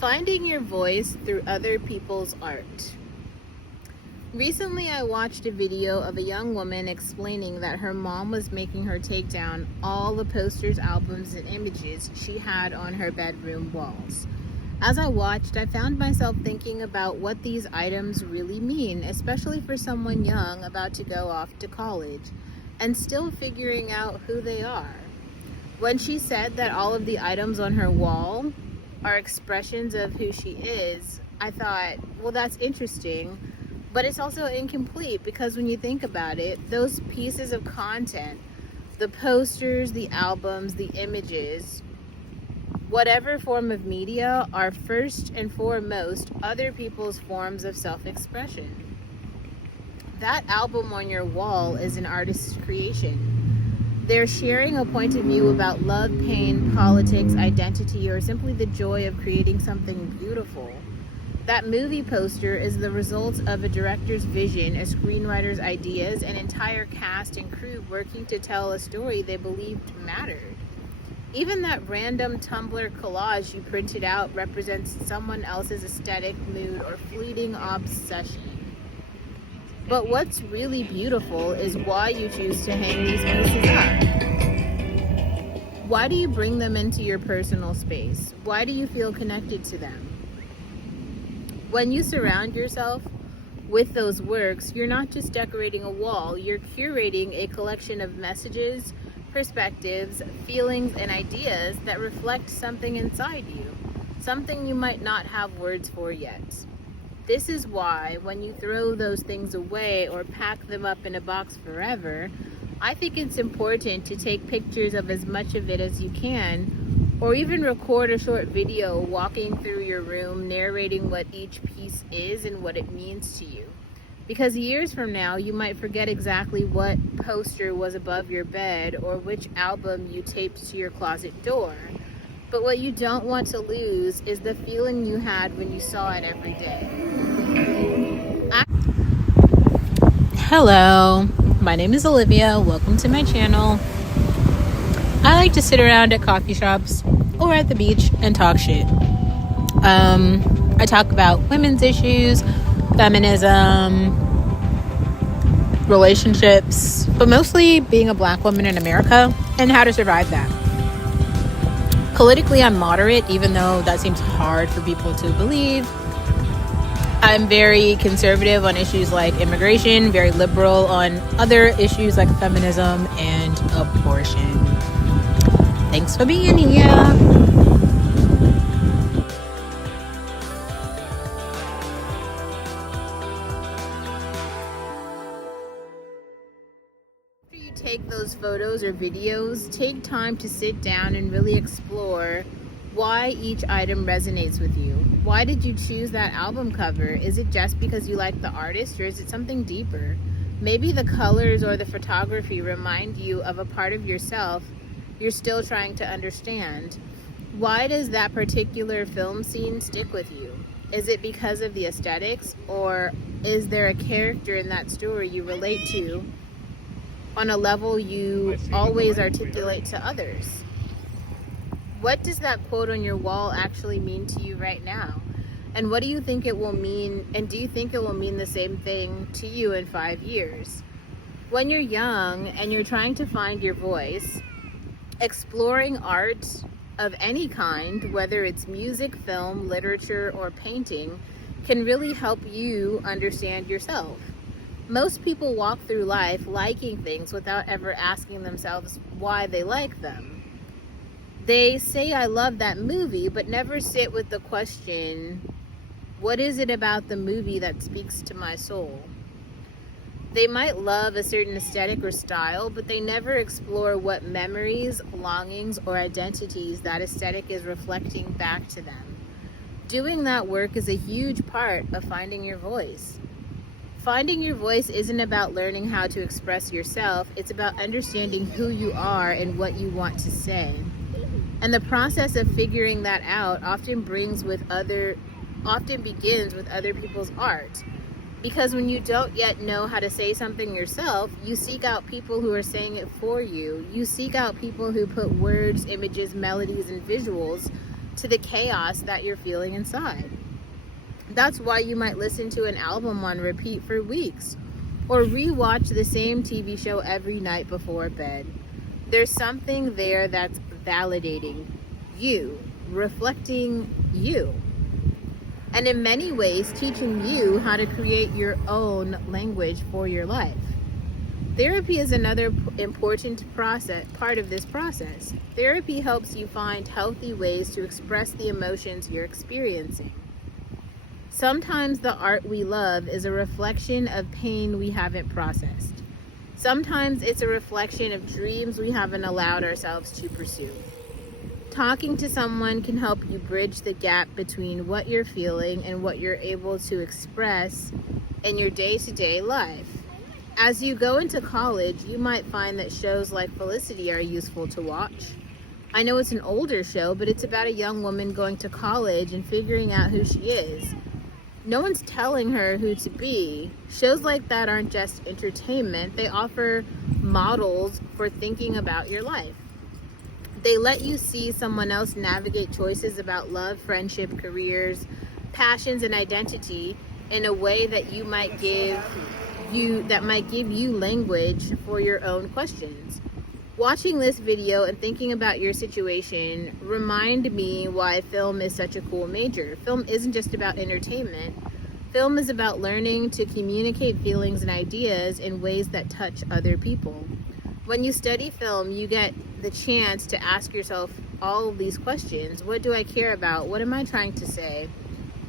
Finding your voice through other people's art. Recently, I watched a video of a young woman explaining that her mom was making her take down all the posters, albums, and images she had on her bedroom walls. As I watched, I found myself thinking about what these items really mean, especially for someone young about to go off to college and still figuring out who they are. When she said that all of the items on her wall are expressions of who she is, I thought, well, that's interesting, but it's also incomplete because when you think about it, those pieces of content, the posters, the albums, the images, whatever form of media, are first and foremost other people's forms of self-expression. That album on your wall is an artist's creation. They're sharing a point of view about love, pain, politics, identity, or simply the joy of creating something beautiful. That movie poster is the result of a director's vision, a screenwriter's ideas, an entire cast and crew working to tell a story they believed mattered. Even that random Tumblr collage you printed out represents someone else's aesthetic, mood, or fleeting obsession. But what's really beautiful is why you choose to hang these pieces up. Why do you bring them into your personal space? Why do you feel connected to them? When you surround yourself with those works, you're not just decorating a wall, you're curating a collection of messages, perspectives, feelings, and ideas that reflect something inside you, something you might not have words for yet. This is why when you throw those things away or pack them up in a box forever, I think it's important to take pictures of as much of it as you can, or even record a short video walking through your room, narrating what each piece is and what it means to you. Because years from now, you might forget exactly what poster was above your bed or which album you taped to your closet door. But what you don't want to lose is the feeling you had when you saw it every day. Hello, my name is Olivia. Welcome to my channel. I like to sit around at coffee shops or at the beach and talk shit. I talk about women's issues, feminism, relationships, but mostly being a Black woman in America and how to survive that. Politically, I'm moderate, even though that seems hard for people to believe. I'm very conservative on issues like immigration, very liberal on other issues like feminism and abortion. Thanks for being here. Take those photos or videos, take time to sit down and really explore why each item resonates with you. Why did you choose that album cover? Is it just because you like the artist, or is it something deeper? Maybe the colors or the photography remind you of a part of yourself you're still trying to understand. Why does that particular film scene stick with you? Is it because of the aesthetics, or is there a character in that story you relate to on a level you always articulate to others? What does that quote on your wall actually mean to you right now? And what do you think it will mean? And do you think it will mean the same thing to you in 5 years? When you're young and you're trying to find your voice, exploring art of any kind, whether it's music, film, literature, or painting, can really help you understand yourself. Most people walk through life liking things without ever asking themselves why they like them. They say, I love that movie, but never sit with the question, what is it about the movie that speaks to my soul? They might love a certain aesthetic or style, but they never explore what memories, longings, or identities that aesthetic is reflecting back to them. Doing that work is a huge part of finding your voice. Finding your voice isn't about learning how to express yourself, it's about understanding who you are and what you want to say. And the process of figuring that out often begins with other people's art. Because when you don't yet know how to say something yourself, you seek out people who are saying it for you. You seek out people who put words, images, melodies, and visuals to the chaos that you're feeling inside. That's why you might listen to an album on repeat for weeks or rewatch the same TV show every night before bed. There's something there that's validating you, reflecting you, and in many ways teaching you how to create your own language for your life. Therapy is another important part of this process. Therapy helps you find healthy ways to express the emotions you're experiencing. Sometimes the art we love is a reflection of pain we haven't processed. Sometimes it's a reflection of dreams we haven't allowed ourselves to pursue. Talking to someone can help you bridge the gap between what you're feeling and what you're able to express in your day-to-day life. As you go into college, you might find that shows like Felicity are useful to watch. I know it's an older show, but it's about a young woman going to college and figuring out who she is. No one's telling her who to be. Shows like that aren't just entertainment, they offer models for thinking about your life. They let you see someone else navigate choices about love, friendship, careers, passions, and identity in a way that might give you language for your own questions. Watching this video and thinking about your situation remind me why film is such a cool major. Film isn't just about entertainment. Film is about learning to communicate feelings and ideas in ways that touch other people. When you study film, you get the chance to ask yourself all of these questions. What do I care about? What am I trying to say?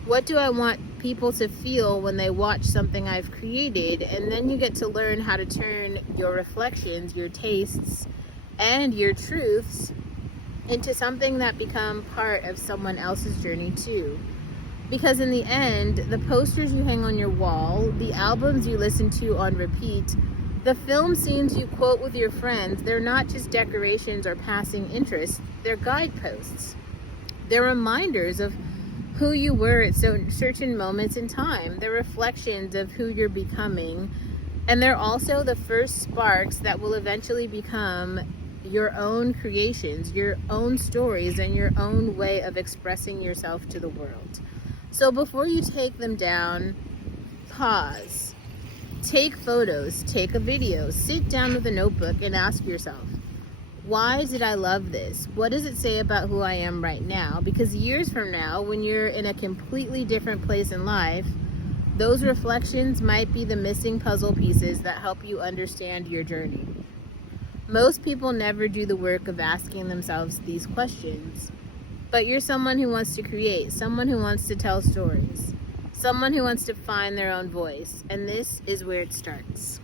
What do I want people to feel when they watch something I've created? And then you get to learn how to turn your reflections, your tastes, and your truths into something that become part of someone else's journey too. Because in the end, the posters you hang on your wall, the albums you listen to on repeat, the film scenes you quote with your friends, they're not just decorations or passing interests, they're guideposts. They're reminders of who you were at certain moments in time. They're reflections of who you're becoming. And they're also the first sparks that will eventually become your own creations, your own stories, and your own way of expressing yourself to the world. So before you take them down, pause. Take photos, take a video, sit down with a notebook and ask yourself, why did I love this? What does it say about who I am right now? Because years from now, when you're in a completely different place in life, those reflections might be the missing puzzle pieces that help you understand your journey. Most people never do the work of asking themselves these questions, but you're someone who wants to create, someone who wants to tell stories, someone who wants to find their own voice, and this is where it starts.